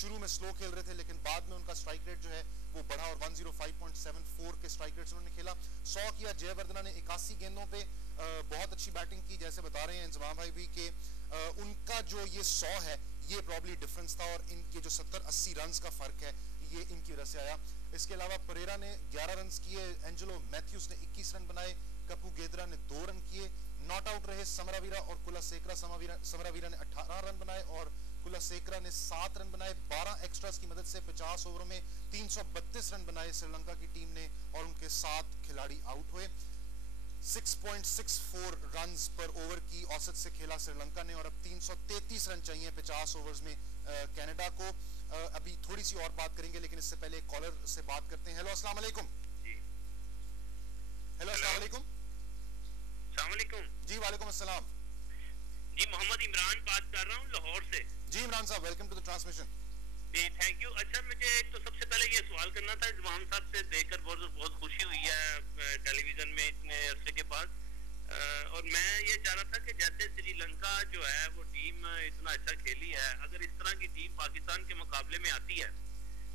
शुरू में स्लो खेल रहे थे, लेकिन बाद में उनका स्ट्राइक रेट जो है वो बढ़ा और 105.74 के स्ट्राइक रेट से उन्होंने खेला। 100 किया। जयवर्धना ने 81 गेंदों पे बहुत अच्छी बैटिंग की। जैसे बता रहे हैं इंजमाम भाई भी कि उनका जो ये 100 है ये प्रॉब्ली डिफरेंस था और इनके जो 70-80 रन का फर्क है ये इनकी वजह से आया। इसके अलावा परेरा ने 11 रन किए, एंजेलो मैथ्यूज ने 21 रन बनाए, कपू गेद्रा ने 2 रन किए। नॉट आउट रहे समरावीरा और कुलशेखरा। समरावीरा ने 18 रन बनाए और कुलशेखरा ने 7 रन बनाए। 12 एक्स्ट्रास की मदद से 50 ओवरों में 332 रन बनाए श्रीलंका की टीम ने और उनके 7 खिलाड़ी आउट हुए। 6.64 रन्स पर ओवर की औसत से खेला श्रीलंका ने और अब 333 रन चाहिए 50 ओवर्स में कनाडा को। अभी थोड़ी सी और बात करेंगे, लेकिन इससे पहले कॉलर से बात करते हैं। हेलो अस्सलाम वालेकुम। हेलो अस्सलाम वालेकुम। जी वालेकुम अस्सलाम। जी मोहम्मद इमरान बात कर रहा हूँ लाहौर से। जी इमरान साहब, वेलकम टू द ट्रांसमिशन। जी थैंक यू। अच्छा, मुझे तो सबसे पहले ये सवाल करना था, इमाम साहब से देखकर बहुत खुशी हुई है टेलीविजन में इतने अरसे के बाद। और मैं ये चाह रहा था कि जैसे श्रीलंका जो है वो टीम इतना अच्छा खेली है, अगर इस तरह की टीम पाकिस्तान के मुकाबले में आती है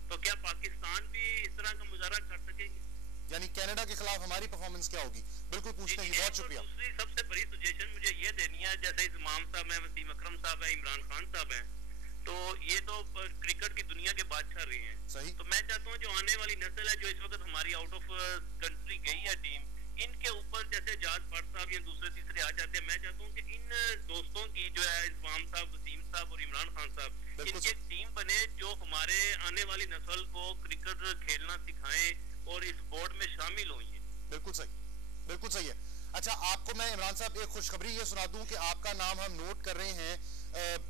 तो क्या पाकिस्तान भी इस तरह का मुजाहरा कर सकेंगे? यानी कनाडा के खिलाफ हमारी परफॉर्मेंस क्या होगी? बिल्कुल पूछते हैं, बहुत शुक्रिया। दूसरी सबसे बड़ी सजेशन मुझे ये देनी है, जैसे इमाम साहब हैं, वसीम अकरम साहब हैं, इमरान खान साहब हैं, तो ये तो क्रिकेट की दुनिया के बादशाह रहे हैं। सही। तो मैं चाहता हूँ जो आने वाली नस्ल है जो इस वक्त हमारी आउट ऑफ कंट्री गई है टीम, इनके ऊपर जैसे जाज भट्ट साहब या दूसरे तीसरे आ जाते हैं, मैं चाहता हूँ कि इन दोस्तों की जो है इमाम साहब, वसीम साहब और इमरान खान साहब, इनकी एक टीम बने जो हमारे आने वाली नस्ल को क्रिकेट खेलना सिखाएं और इस बोर्ड में शामिल हो। बिल्कुल सही, बिल्कुल सही है। अच्छा, आपको मैं इमरान साहब एक खुशखबरी ये सुना दूं कि आपका नाम हम नोट कर रहे हैं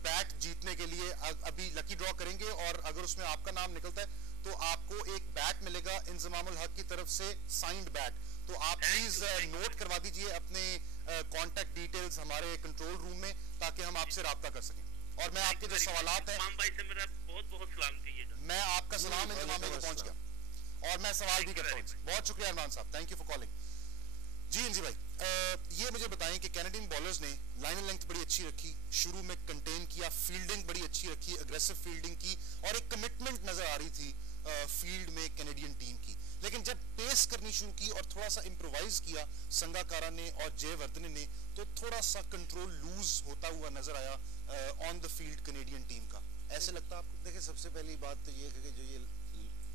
बैट जीतने के लिए। अभी लकी ड्रॉ करेंगे और अगर उसमें आपका नाम निकलता है तो आपको एक बैट मिलेगा इंजमामुल हक की तरफ से, साइंड बैट। तो आप प्लीज नोट करवा दीजिए अपने कांटेक्ट डिटेल्स हमारे कंट्रोल रूम में, ताकि हम आपसे राब्ता कर सकें। और मैं आपके जो सवालात हैं, इमाम भाई से मेरा बहुत बहुत सलाम कहिएगा। मैं आपका सलाम इंजमाम में पहुंच गया और मैं सवाल भी करता हूँ। बहुत शुक्रिया इमरान साहब, थैंक यू फॉर कॉलिंग। जी इंजी भाई, ये मुझे बताएं कि कैनेडियन बॉलर्स ने लाइन लेंथ बड़ी अच्छी रखी, शुरू में कंटेन किया, फील्डिंग बड़ी अच्छी रखी, अग्रेसिव फील्डिंग की और एक कमिटमेंट नजर आ रही थी फील्ड में कैनेडियन टीम की। लेकिन जब पेस करनी शुरू की और थोड़ा सा इम्प्रोवाइज किया संगाकारा ने और जयवर्धने ने, तो थोड़ा सा कंट्रोल लूज होता हुआ नजर आया on the field Canadian team का। ऐसे लगता आपको? देखिए, सबसे पहली बात तो ये है कि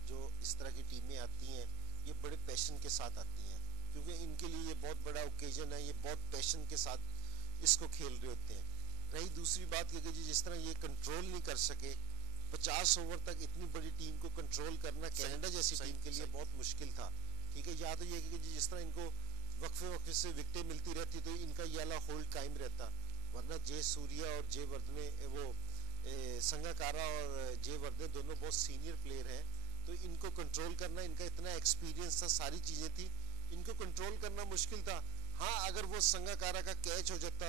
जो इस तरह की टीमें आती हैं ये बड़े पैशन के साथ आती हैं, क्योंकि इनके लिए ये बहुत बड़ा ओकेजन है, ये बहुत पैशन के साथ इसको खेल रहे होते हैं। रही दूसरी बात कि जिस तरह ये कंट्रोल नहीं कर सके 50 ओवर तक, इतनी बड़ी टीम को कंट्रोल करना कनाडा जैसी टीम के लिए बहुत मुश्किल था। ठीक है, या तो ये कि जिस तरह इनको वक्फे वक्फे से विकेटें मिलती रहती तो इनका ये वाला होल्ड कायम रहता, वरना जय सूर्या और जयवर्धने वो संगाकारा और जयवर्धने दोनों बहुत सीनियर प्लेयर हैं, तो इनको कंट्रोल करना, इनका इतना एक्सपीरियंस था, सारी चीजें थी, इनको कंट्रोल करना मुश्किल था। हाँ, अगर वो संगाकारा का कैच हो जाता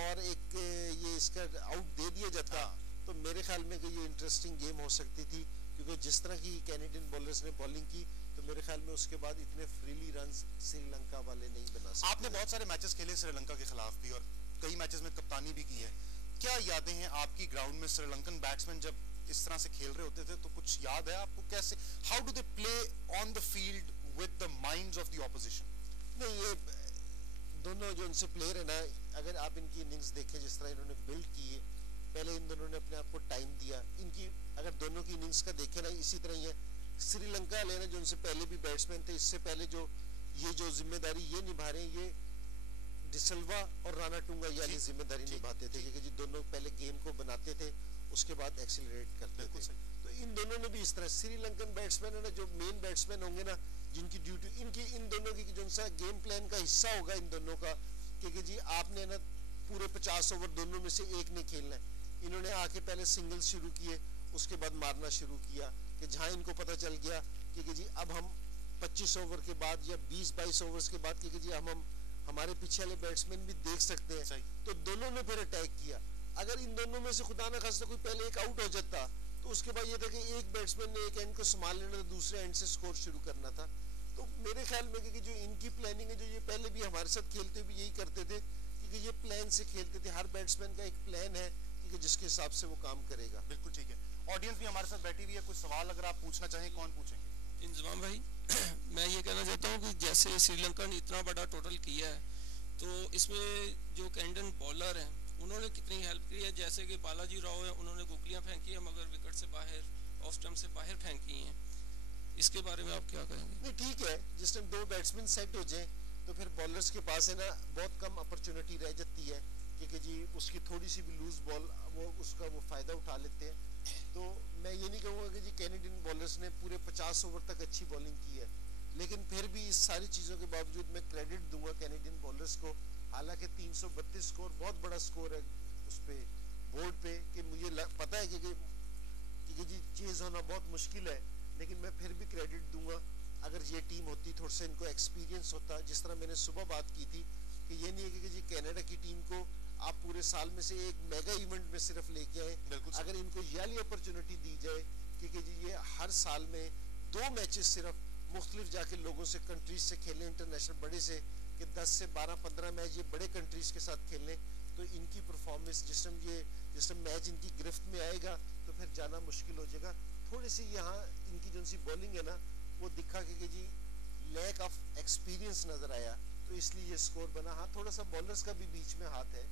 और एक ये इसका आउट दे दिया जाता तो मेरे ख्याल में कि ये इंटरेस्टिंग गेम हो सकती थी, क्योंकि जिस तरह की कैनेडियन बॉलर्स ने बॉलिंग की तो मेरे ख्याल में उसके बाद इतने फ्रीली रन्स श्रीलंका वाले नहीं बना सकते। आपने बहुत सारे मैचेस खेले श्रीलंका के खिलाफ भी और कई मैचेस में कप्तानी भी की है, क्या यादें हैं आपकी ग्राउंड में श्रीलंकन बैट्समैन जब इस तरह से खेल रहे होते थे? तो कुछ याद है आपको कैसे, how do they play on the field with the minds of the opposition? नहीं, ये दोनों जो इनसे प्लेयर है ना, अगर आप इनकी इनिंग्स देखें जिस तरह इन्होंने बिल्ड की है, पहले इन दोनों ने अपने आप को टाइम दिया, इनकी अगर दोनों की इनिंग्स का देखें ना, इसी तरह ही है। श्रीलंका लेना जो उनसे पहले भी बैट्समैन थे, इससे पहले जो ये जिम्मेदारी ये निभा रहे हैं, ये डिसल्वा और राणा टूंगा यानी जिम्मेदारी निभाते थे, क्योंकि जी दोनों पहले गेम को बनाते थे, उसके बाद एक्सीलरेट करते थे। तो इन दोनों ने भी इस तरह, श्रीलंकन बैट्समैन है ना, जो मेन बैट्समैन होंगे ना, जिनकी ड्यूटी इनकी इन दोनों की जो सा गेम प्लान का हिस्सा होगा इन दोनों का, क्योंकि जी आपने ना पूरे 50 ओवर दोनों में से एक ने खेलना है। इन्होंने आके पहले सिंगल शुरू किए, उसके बाद मारना शुरू किया, कि जहां इनको पता चल गया कि जी अब हम 25 ओवर के बाद या 20-22 ओवर्स के बाद कि जी हम हमारे पीछे वाले बैट्समैन भी देख सकते हैं, तो दोनों ने फिर अटैक किया। अगर इन दोनों में से खुदा ना खास्ता कोई पहले एक आउट हो जाता तो उसके बाद ये था कि एक बैट्समैन ने एक एंड को संभाल लेना था, दूसरे एंड से स्कोर शुरू करना था। तो मेरे ख्याल में कि जो इनकी प्लानिंग है, जो ये पहले भी हमारे साथ खेलते भी यही करते थे, क्योंकि ये प्लान से खेलते थे, हर बैट्समैन का एक प्लान है कि जिसके हिसाब से वो काम करेगा। बिल्कुल ठीक है। ऑडियंस भी हमारे साथ बैठी हुई है, कुछ सवाल अगर आप पूछना चाहें कौन पूछेंगे? इंजमाम भाई मैं ये कहना चाहता हूँ कि जैसे श्रीलंका ने इतना बड़ा टोटल किया है, तो इसमें जो कैनेडियन बॉलर हैं उन्होंने कितनी हेल्प की है? जैसे कि बालाजी राव है, उन्होंने गुगलियां फेंकी है मगर विकेट से बाहर, ऑफ स्टंप से बाहर फेंकी हैं, इसके बारे में आप क्या कहेंगे? नहीं ठीक है, जिस टाइम दो बैट्समैन सेट हो जाए तो फिर बॉलर्स के पास है ना बहुत कम अपॉर्चुनिटी रह जाती है कि जी उसकी थोड़ी सी भी लूज बॉल वो उसका वो फायदा उठा लेते हैं। तो मैं ये नहीं कहूँगा कि जी कैनेडियन बॉलर्स ने पूरे 50 ओवर तक अच्छी बॉलिंग की है, लेकिन फिर भी इस सारी चीज़ों के बावजूद मैं क्रेडिट दूंगा कैनेडियन बॉलर्स को। हालांकि 332 स्कोर बहुत बड़ा स्कोर है उस पे बोर्ड पे, कि मुझे पता है कि जी चेज होना बहुत मुश्किल है, लेकिन मैं फिर भी क्रेडिट दूंगा। अगर ये टीम होती, थोड़ा सा इनको एक्सपीरियंस होता, जिस तरह मैंने सुबह बात की थी कि ये नहीं है कि जी कनाडा की टीम को आप पूरे साल में से एक मेगा इवेंट में सिर्फ लेके आए, अगर इनको ये वाली अपॉर्चुनिटी दी जाए कि जी ये हर साल में 2 मैचेस सिर्फ मुख्तलिफ जाके लोगों से, कंट्रीज से खेलें, इंटरनेशनल बड़े से, कि 10 से 12-15 मैच ये बड़े कंट्रीज के साथ खेलें, तो इनकी परफॉर्मेंस जिस टाइम मैच इनकी गिरफ्त में आएगा तो फिर जाना मुश्किल हो जाएगा। थोड़ी सी यहाँ इनकी जो सी बॉलिंग है ना वो दिखा कि जी लैक ऑफ एक्सपीरियंस नजर आया, तो इसलिए ये स्कोर बना। हाँ थोड़ा सा बॉलर्स का भी बीच में हाथ है।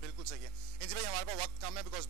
बिल्कुल सही है। इंजी भाई हमारे पास वक्त कम है बिकॉज